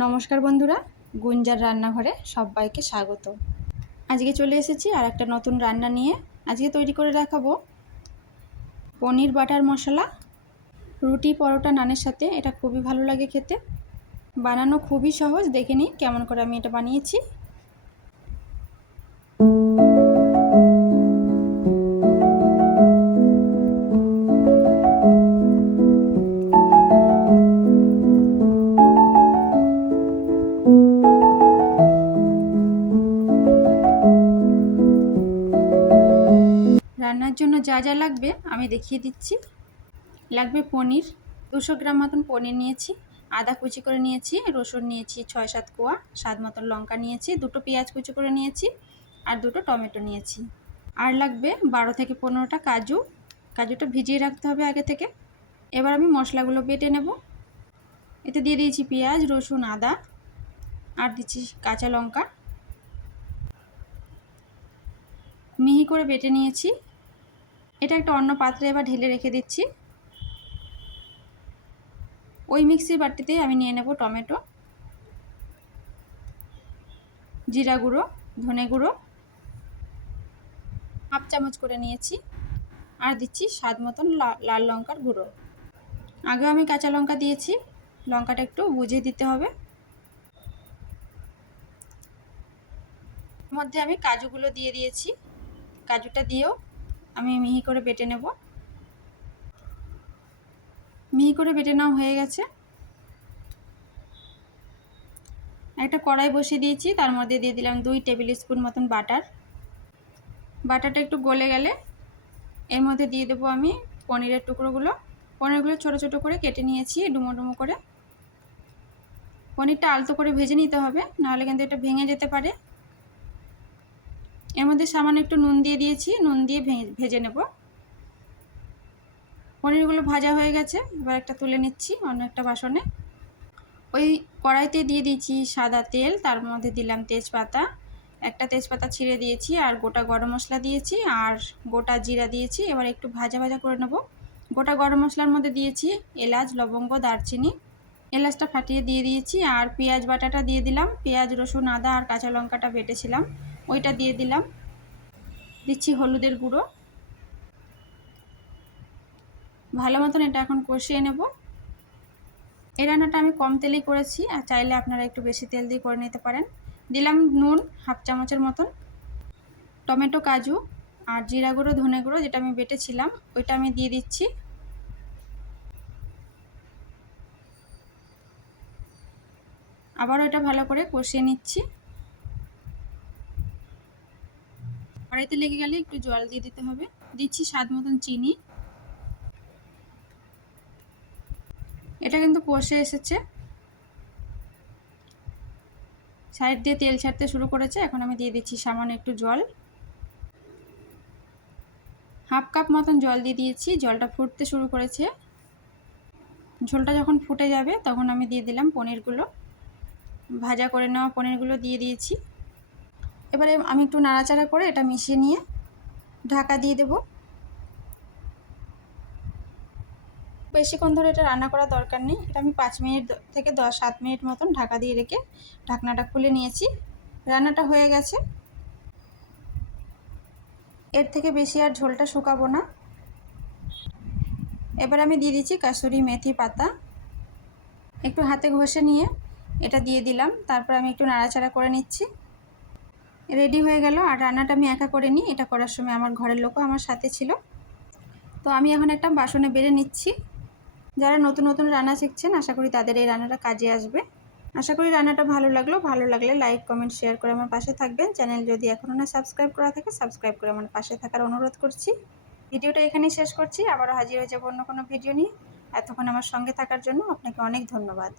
নমস্কার বন্ধুরা, গুঞ্জার রান্নাঘরে সবাইকে স্বাগত। আজকে চলে এসেছি আর একটা নতুন রান্না নিয়ে। আজকে তৈরি করে দেখাবো পনির বাটার মশলা। রুটি, পরোটা, নানের সাথে এটা খুবই ভালো লাগে খেতে। বানানো খুবই সহজ, দেখে নিই কেমন করে আমি এটা বানিয়েছি। রান্নার জন্য যা যা লাগবে আমি দেখিয়ে দিচ্ছি। লাগবে পনির, 200 গ্রাম মতন পনির নিয়েছি, আদা কুচি করে নিয়েছি, রসুন নিয়েছি 6-7 কোয়া, স্বাদ মতন লঙ্কা নিয়েছি, 2টো পেঁয়াজ কুচি করে নিয়েছি আর 2টো টমেটো নিয়েছি। আর লাগবে 12 থেকে 15টা কাজু। কাজুটা ভিজিয়ে রাখতে হবে আগে থেকে। এবার আমি মশলাগুলো বেটে নেব। এতে দিয়ে দিয়েছি পেঁয়াজ, রসুন, আদা আর দিচ্ছি কাঁচা লঙ্কা। মিহি করে বেটে নিয়েছি। এটা একটা অন্য পাত্রে এবার ঢেলে রেখে দিচ্ছি। ওই মিক্সির বাটিতেই আমি নিয়ে নেব টমেটো, জিরা গুঁড়ো, ধনে গুঁড়ো হাফ চামচ করে নিয়েছি আর দিচ্ছি স্বাদ মতন লাল লঙ্কার গুঁড়ো। আগে আমি কাঁচা লঙ্কা দিয়েছি, লঙ্কাটা একটু বুঝে দিতে হবে। মধ্যে আমি কাজুগুলো দিয়ে দিয়েছি, কাজুটা দিয়েও আমি মিহি করে বেটে নেব। মিহি করে বেটে নেওয়া হয়ে গেছে। একটা কড়াই বসিয়ে দিয়েছি, তার মধ্যে দিয়ে দিলাম 2 টেবিল স্পুন মতন বাটার। বাটারটা একটু গলে গেলে এর মধ্যে দিয়ে দেবো আমি পনিরের টুকরোগুলো। পনিরগুলো ছোটো ছোটো করে কেটে নিয়েছি ডুমো ডুমো করে। পনিরটা আলতো করে ভেজে নিতে হবে, নাহলে কিন্তু এটা ভেঙে যেতে পারে। এর মধ্যে সামান্য একটু নুন দিয়ে দিয়েছি, নুন দিয়ে ভেজে নেব। পনিরগুলো ভাজা হয়ে গেছে, এবার একটা তুলে নিচ্ছি অন্য একটা বাসনে। ওই কড়াইতে দিয়ে দিয়েছি সাদা তেল, তার মধ্যে দিলাম তেজপাতা, একটা তেজপাতা ছিঁড়ে দিয়েছি আর গোটা গরম মশলা দিয়েছি আর গোটা জিরা দিয়েছি। এবার একটু ভাজা ভাজা করে নেব। গোটা গরম মশলার মধ্যে দিয়েছি এলাচ, লবঙ্গ, দারচিনি। এলাচটা ফাটিয়ে দিয়ে দিয়েছি আর পেঁয়াজ বাটাটা দিয়ে দিলাম। পেঁয়াজ, রসুন, আদা আর কাঁচা লঙ্কাটা বেটেছিলাম ওইটা দিয়ে দিলাম। দিচ্ছি হলুদের গুঁড়ো। ভালো মতন এটা এখন কষিয়ে নেব। এই রান্নাটা আমি কম তেলেই করেছি, আর চাইলে আপনারা একটু বেশি তেল দিয়ে করে নিতে পারেন। দিলাম নুন হাফ চামচের মতন। টমেটো, কাজু আর জিরা গুঁড়ো, ধনে গুঁড়ো যেটা আমি বেটেছিলাম ওইটা আমি দিয়ে দিচ্ছি। আবার ওইটা ভালো করে কষিয়ে নিচ্ছি। কড়াইতে লেগে গেলে একটু জল দিয়ে দিতে হবে। দিচ্ছি স্বাদ মতন চিনি। এটা কিন্তু কষে এসেছে, সাইড দিয়ে তেল ছাড়তে শুরু করেছে। এখন আমি দিয়ে দিচ্ছি সামান্য একটু জল, হাফ কাপ মতন জল দিয়ে দিয়েছি। জলটা ফুটতে শুরু করেছে। ঝোলটা যখন ফুটে যাবে তখন আমি দিয়ে দিলাম পনিরগুলো। ভাজা করে নেওয়া পনিরগুলো দিয়ে দিয়েছি। এবারে আমি একটু নাড়াচাড়া করে এটা মিশিয়ে নিয়ে ঢাকা দিয়ে দেব। বেশিক্ষণ ধরে এটা রান্না করার দরকার নেই। এটা আমি 5 মিনিট থেকে 7 মিনিট মতন ঢাকা দিয়ে রেখে ঢাকনাটা খুলে নিয়েছি। রান্নাটা হয়ে গেছে। এর থেকে বেশি আর ঝোলটা শুকাবো না। এবার আমি দিয়ে দিচ্ছি কাসুরি মেথি পাতা। একটু হাতে ঘষে নিয়ে এটা দিয়ে দিলাম। তারপর আমি একটু নাড়াচাড়া করে নিচ্ছি। রেডি হয়ে গেল। আর রান্নাটা আমি একা করে নিই, এটা করার সময় আমার ঘরের লোকও আমার সাথে ছিল। তো আমি এখন একটা বাসনে বেড়ে নিচ্ছি। যারা নতুন নতুন রান্না শিখছেন আশা করি তাদের এই রান্নাটা কাজে আসবে। আশা করি রান্নাটা ভালো লাগলে লাইক, কমেন্ট, শেয়ার করে আমার পাশে থাকবেন। চ্যানেল যদি এখনও না সাবস্ক্রাইব করা থাকে সাবস্ক্রাইব করে আমার পাশে থাকার অনুরোধ করছি। ভিডিওটা এখানেই শেষ করছি। আবারও হাজির হয়ে যাবো অন্য কোনো ভিডিও নিয়ে। এতক্ষণ আমার সঙ্গে থাকার জন্য আপনাকে অনেক ধন্যবাদ।